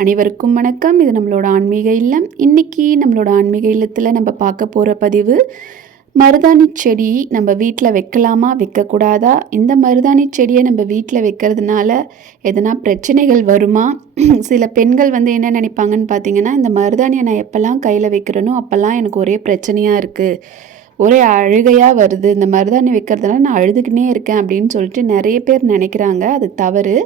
அனைவருக்கும் வணக்கம். இது நம்மளோட ஆன்மீக இல்லம். இன்னைக்கு நம்மளோட ஆன்மீக இல்லத்தில் நம்ம பார்க்க போகிற பதிவு மருதாணி செடி நம்ம வீட்டில் வைக்கலாமா வைக்கக்கூடாதா? இந்த மருதாணி செடியை நம்ம வீட்டில் வைக்கிறதுனால எதனா பிரச்சனைகள் வருமா? சில பெண்கள் வந்து என்ன நினைப்பாங்கன்னு பார்த்தீங்கன்னா இந்த மருதாணியை நான் எப்போல்லாம் கையில் வைக்கிறேனோ அப்போல்லாம் எனக்கு ஒரே பிரச்சனையாக இருக்குது ஒரே அழுகையாக வருது. இந்த மருதாணி வைக்கிறதுனால நான் அழுதுகினே இருக்கேன் அப்படின்னு சொல்லிட்டு நிறைய பேர் நினைக்கிறாங்க. அது தவறு.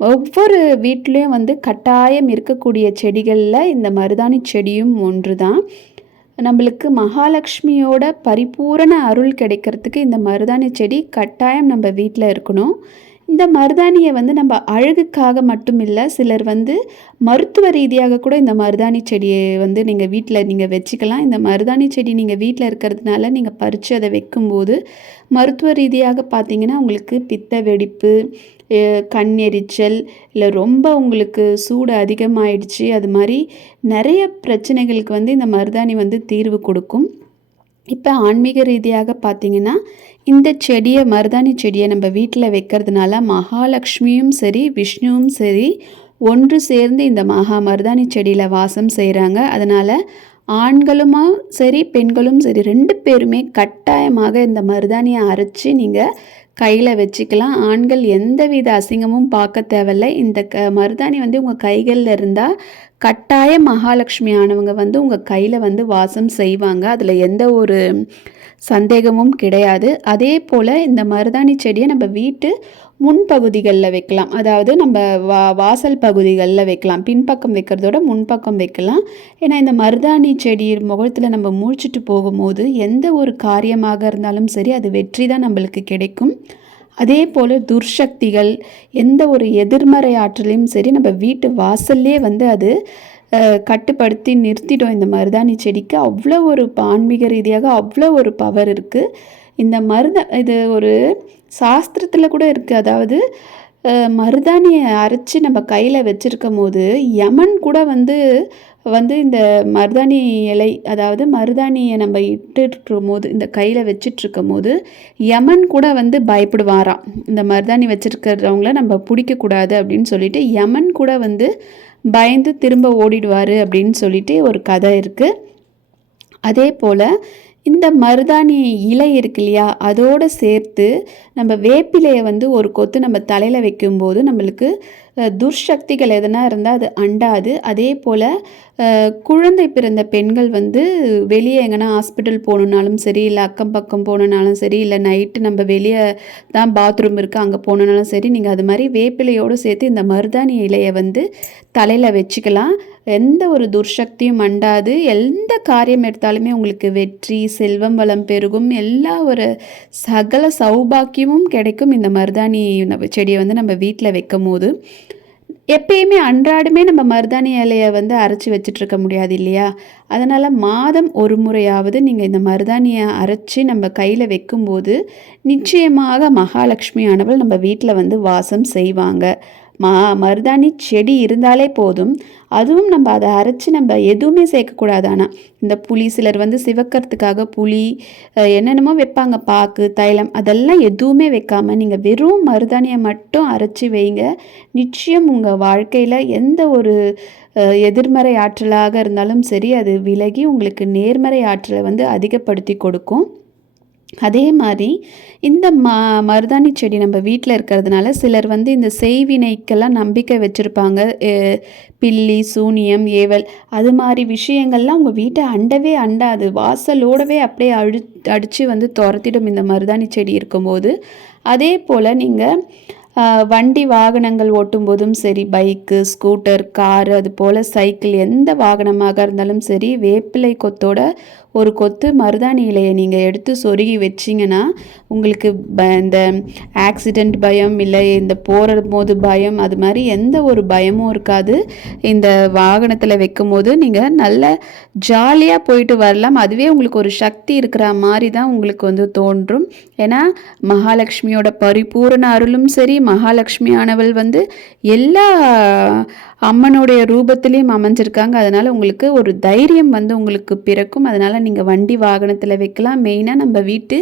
ஒவ்வொரு வீட்லேயும் வந்து கட்டாயம் இருக்கக்கூடிய செடிகளில் இந்த மருதாணி செடியும் ஒன்று தான் நம்மளுக்கு மகாலட்சுமியோட பரிபூரண அருள் கிடைக்கிறதுக்கு இந்த மருதாணி செடி கட்டாயம் நம்ம வீட்டில் இருக்கணும். இந்த மருதாணியை வந்து நம்ம அழகுக்காக மட்டும் இல்லை சிலர் வந்து மருத்துவ ரீதியாக கூட இந்த மருதாணி செடியை வந்து நீங்கள் வீட்டில் நீங்கள் வச்சுக்கலாம். இந்த மருதாணி செடி நீங்கள் வீட்டில் இருக்கிறதுனால நீங்கள் பறித்து அதை வைக்கும்போது மருத்துவ ரீதியாக பார்த்தீங்கன்னா உங்களுக்கு பித்த வெடிப்பு கண் எரிச்சல் இல்லை ரொம்ப உங்களுக்கு சூடு அதிகமாகிடுச்சு அது மாதிரி நிறைய பிரச்சனைகளுக்கு வந்து இந்த மருதாணி வந்து தீர்வு கொடுக்கும். இப்போ ஆன்மீக ரீதியாக பார்த்தீங்கன்னா இந்த செடியை மருதாணி செடியை நம்ம வீட்டில் வைக்கிறதுனால மகாலட்சுமியும் சரி விஷ்ணுவும் சரி ஒன்று சேர்ந்து இந்த மகா மருதாணி செடியில் வாசம் செய்கிறாங்க அதனால் ஆண்களுமா சரி பெண்களும் சரி ரெண்டு பேருமே கட்டாயமாக இந்த மருதாணியை அரைச்சி நீங்கள் கையில் வச்சுக்கலாம். ஆண்கள் எந்தவித அசிங்கமும் பார்க்க தேவையில்ல. இந்த க மருதாணி வந்து உங்கள் கைகளில் இருந்தால் கட்டாய மகாலட்சுமி ஆனவங்க வந்து உங்கள் கையில் வந்து வாசம் செய்வாங்க. அதில் எந்த ஒரு சந்தேகமும் கிடையாது. அதே போல் இந்த மருதாணி செடியை நம்ம வீட்டு முன்பகுதிகளில் வைக்கலாம். அதாவது நம்ம வா வாசல் பகுதிகளில் வைக்கலாம். பின்பக்கம் வைக்கிறதோட முன்பக்கம் வைக்கலாம். ஏன்னா இந்த மருதாணி செடி முகத்தில் நம்ம மூழ்ச்சிட்டு போகும்போது எந்த ஒரு காரியமாக இருந்தாலும் சரி அது வெற்றி தான் நம்மளுக்கு கிடைக்கும். அதே போல் துர்சக்திகள் எந்த ஒரு எதிர்மறை ஆற்றலையும் சரி நம்ம வீட்டு வாசல்லே வந்து அது கட்டுப்படுத்தி நிறுத்திடும். இந்த மருதாணி செடிக்கு அவ்வளோ ஒரு ஆன்மீக ரீதியாக அவ்வளோ ஒரு பவர் இருக்குது இந்த மருத இது ஒரு சாஸ்திரத்தில் கூட இருக்குது அதாவது மருதாணியை அரைச்சி நம்ம கையில் வச்சுருக்கும் போது யமன் கூட வந்து வந்து இந்த மருதாணி இலை அதாவது மருதாணியை நம்ம இட்டுருக்கும் போது இந்த கையில் வச்சிட்ருக்கும் போது யமன் கூட வந்து பயப்படுவாராம். இந்த மருதாணி வச்சிருக்கிறவங்கள நம்ம பிடிக்கக்கூடாது அப்படின்னு சொல்லிட்டு யமன் கூட வந்து பயந்து திரும்ப ஓடிடுவார் அப்படின்னு சொல்லிட்டு ஒரு கதை இருக்குது அதே போல் இந்த மருதாணி இலை இருக்கு இல்லையா அதோடு சேர்த்து நம்ம வேப்பிலையை வந்து ஒரு கொத்து நம்ம தலையில் வைக்கும்போது நம்மளுக்கு துர்சக்திகள் எதனா இருந்தால் அது அண்டாது. அதே போல் குழந்தை பிறந்த பெண்கள் வந்து வெளியே எங்கன்னா ஹாஸ்பிட்டல் போகணுன்னாலும் சரி இல்லை அக்கம் பக்கம் போகணுன்னாலும் சரி இல்லை நைட்டு நம்ம வெளியே தான் பாத்ரூம் இருக்குது அங்கே போகணுன்னாலும் சரி நீங்கள் அது மாதிரி வேப்பிலையோடு சேர்த்து இந்த மருதாணி இலையை வந்து தலையில் வச்சுக்கலாம். எந்த ஒரு துர்சக்தியும் அண்டாது. எந்த காரியம் எடுத்தாலுமே உங்களுக்கு வெற்றி செல்வம் வளம் பெருகும். எல்லா ஒரு சகல சௌபாக்கியமும் கிடைக்கும் இந்த மருதாணி நம்ம செடியை வந்து நம்ம வீட்டில் வைக்கும் போது எப்பயுமே அன்றாடமே நம்ம மருதாணி இலையை வந்து அரைச்சி வச்சுட்டு இருக்க முடியாது இல்லையா? அதனால் மாதம் ஒரு முறையாவது நீங்கள் இந்த மருதாணியை அரைச்சி நம்ம கையில் வைக்கும்போது நிச்சயமாக மகாலட்சுமி ஆனவள் நம்ம வீட்டில் வந்து வாசம் செய்வாங்க. மா மருதாணி செடி இருந்தாலே போதும். அதுவும் நம்ம அதை அரைச்சி நம்ம எதுவுமே சேர்க்கக்கூடாது ஆனால் இந்த புளி சிலர் வந்து சிவக்கிறதுக்காக புளி என்னென்னமோ வைப்பாங்க பாக்கு தைலம் அதெல்லாம் எதுவுமே வைக்காமல் நீங்கள் வெறும் மருதாணியை மட்டும் அரைச்சி வைங்க. நிச்சயம் உங்கள் வாழ்க்கையில் எந்த ஒரு எதிர்மறை ஆற்றலாக இருந்தாலும் சரி அது விலகி உங்களுக்கு நேர்மறை ஆற்றலை வந்து அதிகப்படுத்தி கொடுக்கும். அதே மாதிரி இந்த ம மருதாணி செடி நம்ம வீட்டில் இருக்கிறதுனால சிலர் வந்து இந்த செய்வினைக்கெல்லாம் நம்பிக்கை வச்சுருப்பாங்க. பில்லி சூனியம் ஏவல் அது மாதிரி விஷயங்கள்லாம் உங்கள் வீட்டை அண்டவே அண்டாது. வாசலோடவே அப்படியே அழு அடித்து வந்து துரத்திடும் இந்த மருதாணி செடி இருக்கும்போது. அதே போல் நீங்கள் வண்டி வாகனங்கள் ஓட்டும் போதும் சரி பைக்கு ஸ்கூட்டர் காரு அது போல் சைக்கிள் எந்த வாகனமாக இருந்தாலும் சரி வேப்பிலை கொத்தோட ஒரு கொத்து மருதாணி இலையை நீங்கள் எடுத்து சொருகி வச்சிங்கன்னா உங்களுக்கு ப இந்த ஆக்சிடெண்ட் பயம் இல்லை இந்த போகிற போது பயம் அது மாதிரி எந்த ஒரு பயமும் இருக்காது. இந்த வாகனத்தில் வைக்கும் போது நீங்கள் நல்ல ஜாலியாக போயிட்டு வரலாம். அதுவே உங்களுக்கு ஒரு சக்தி இருக்கிற மாதிரி தான் உங்களுக்கு வந்து தோன்றும். ஏன்னா மகாலட்சுமியோட பரிபூரண அருளும் சரி மகாலட்சுமியானவள் வந்து எல்லா அம்மனுடைய ரூபத்திலையும் அமைஞ்சிருக்காங்க. அதனால் உங்களுக்கு ஒரு தைரியம் வந்து உங்களுக்கு பிறக்கும். அதனால் நீங்கள் வண்டி வாகனத்தில் வைக்கலாம். மெயினாக நம்ம வீட்டு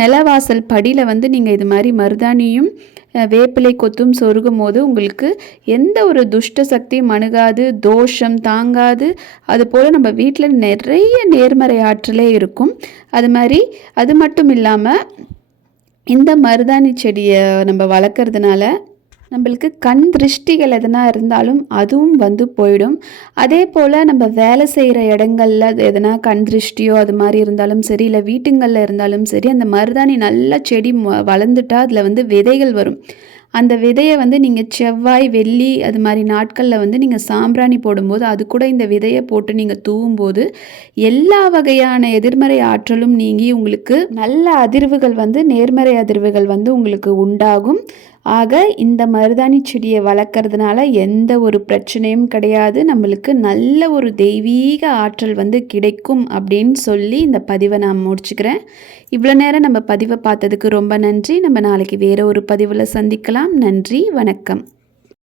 நிலவாசல் படியில் வந்து நீங்கள் இது மாதிரி மருதாணியும் வேப்பிலை கொத்தும் சொருகும் போது உங்களுக்கு எந்த ஒரு துஷ்ட சக்தியும் அணுகாது. தோஷம் தாங்காது. அதுபோல் நம்ம வீட்டில் நிறைய நேர்மறை ஆற்றலே இருக்கும். அது மாதிரி அது மட்டும் இல்லாமல் இந்த மருதாணி செடியை நம்ம வளர்க்குறதுனால நம்மளுக்கு கண் திருஷ்டிகள் எதனா இருந்தாலும் அதுவும் வந்து போயிடும். அதே போல் நம்ம வேலை செய்கிற இடங்களில் எதனா கண் திருஷ்டியோ அது மாதிரி இருந்தாலும் சரி இல்லை வீட்டுங்களில் இருந்தாலும் சரி அந்த மருதாணி நல்லா செடி வளர்ந்துட்டா அதில் வந்து விதைகள் வரும். அந்த விதையை வந்து நீங்கள் செவ்வாய் வெள்ளி அது மாதிரி நாட்களில் வந்து நீங்கள் சாம்பிராணி போடும்போது அது கூட இந்த விதையை போட்டு நீங்கள் தூவும்போது எல்லா வகையான எதிர்மறை ஆற்றலும் நீங்கி உங்களுக்கு நல்ல அதிர்வுகள் வந்து நேர்மறை அதிர்வுகள் வந்து உங்களுக்கு உண்டாகும். ஆக இந்த மருதாணி செடியை வளர்க்குறதுனால எந்த ஒரு பிரச்சனையும் கிடையாது. நம்மளுக்கு நல்ல ஒரு தெய்வீக ஆற்றல் வந்து கிடைக்கும் அப்படின்னு சொல்லி இந்த பதிவை நான் முடிச்சுக்கிறேன். இவ்வளோ நேரம் நம்ம பதிவை பார்த்ததுக்கு ரொம்ப நன்றி. நம்ம நாளைக்கு வேறு ஒரு பதிவில் சந்திக்கலாம். நன்றி. வணக்கம்.